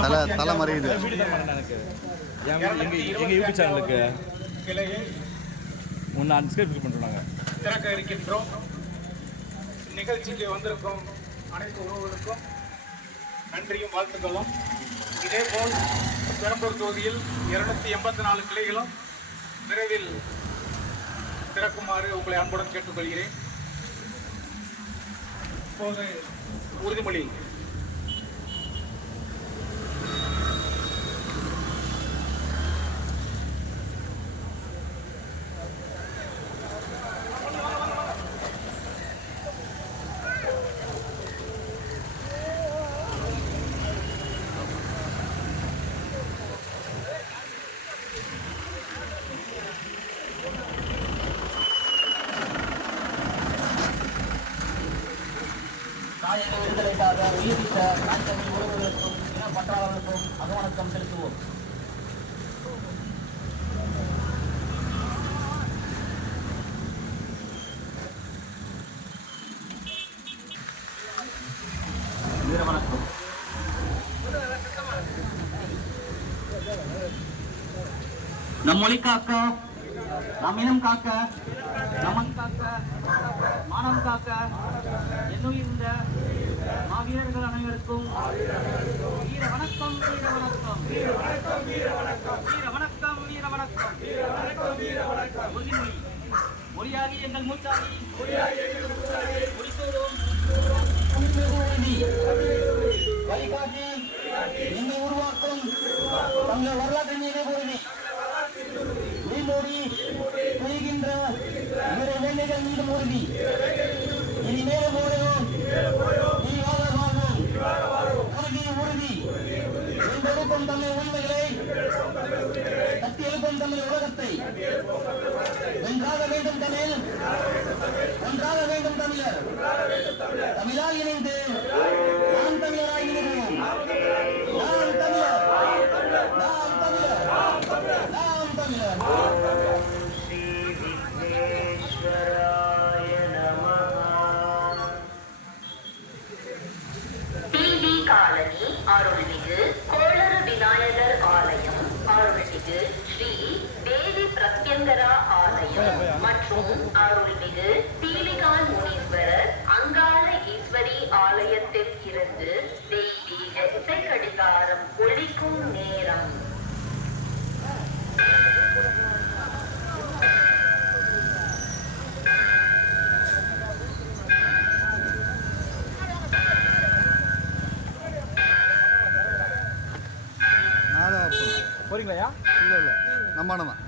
தலை தலை மறையுது. எனக்கு. என் வீடு- எங்க எங்க யூடியூப் சேனலுக்கு? கிளையை ஒன்று பண்ணுறாங்க திறக்க இருக்கின்றோம். நிகழ்ச்சிக்கு வந்திருக்கும் அனைத்து உறவுகளுக்கும் நன்றியும் வாழ்த்துக்களும். இதேபோல் பெரம்பூர் தொகுதியில் இருநூத்தி எண்பத்தி நாலு கிளைகளும் விரைவில் திறக்குமாறு உங்களை அன்புடன் கேட்டுக்கொள்கிறேன். இப்போது உறுதிமொழி. நாயக விடுதலைக்காக உயிரிட்ட நாட்டமிழ் உறவுகளுக்கும் இன பற்றாளர்களுக்கும் அகவணக்கம் செலுத்துவோம் வீரவணக்கம் நம் மொழி காக்க நம் இனம் காக்க நமன் காக்க மானம் காக்க. என்னுயிர் மாவீரர்கள் அனைவருக்கும் வீர வணக்கம் வீர வணக்கம். வீர வணக்கம் வீர வணக்கம். வீர வணக்கம் வீர வணக்கம் வீர வணக்கம் வீர வணக்கம் உறுதிமொழி மொழியாகி எங்கள் மூச்சாகி. முடிசூடும் உறுதி வழிகாட்டி. என்னை உருவாக்கும். தங்கள் வரலாற்று நினைவு உறுதி நீமூடி பெய்கின்ற இவரை வேண்டைகள் மீதும் உறுதி இனி மேலும் ஓடுவோம் நீ வாழ வாழ்வோம் உறுதி உறுதி எழுப்பம் தமிழ் உண்மைகளை கட்டி எழுப்பும் தமிழ் உலகத்தை. ஒன்றாக வேண்டும் தமிழ். ஒன்றாக வேண்டும் தமிழர். தமிழால் இணைந்து நாம் தமிழராய் இணைவோம் நாம் தமிழர். நாம் தமிழர். நாம் தமிழர். டிவி மற்றும் அருள்மிகு தீலிகால் முனீஸ்வரர் அங்காள ஈஸ்வரி ஆலயத்தில் இருந்து தெய்வீக இசை கடிகாரம் ஒலிக்கும் நேரம். போறீங்களா இல்லை இல்லை. நம்ம தான்.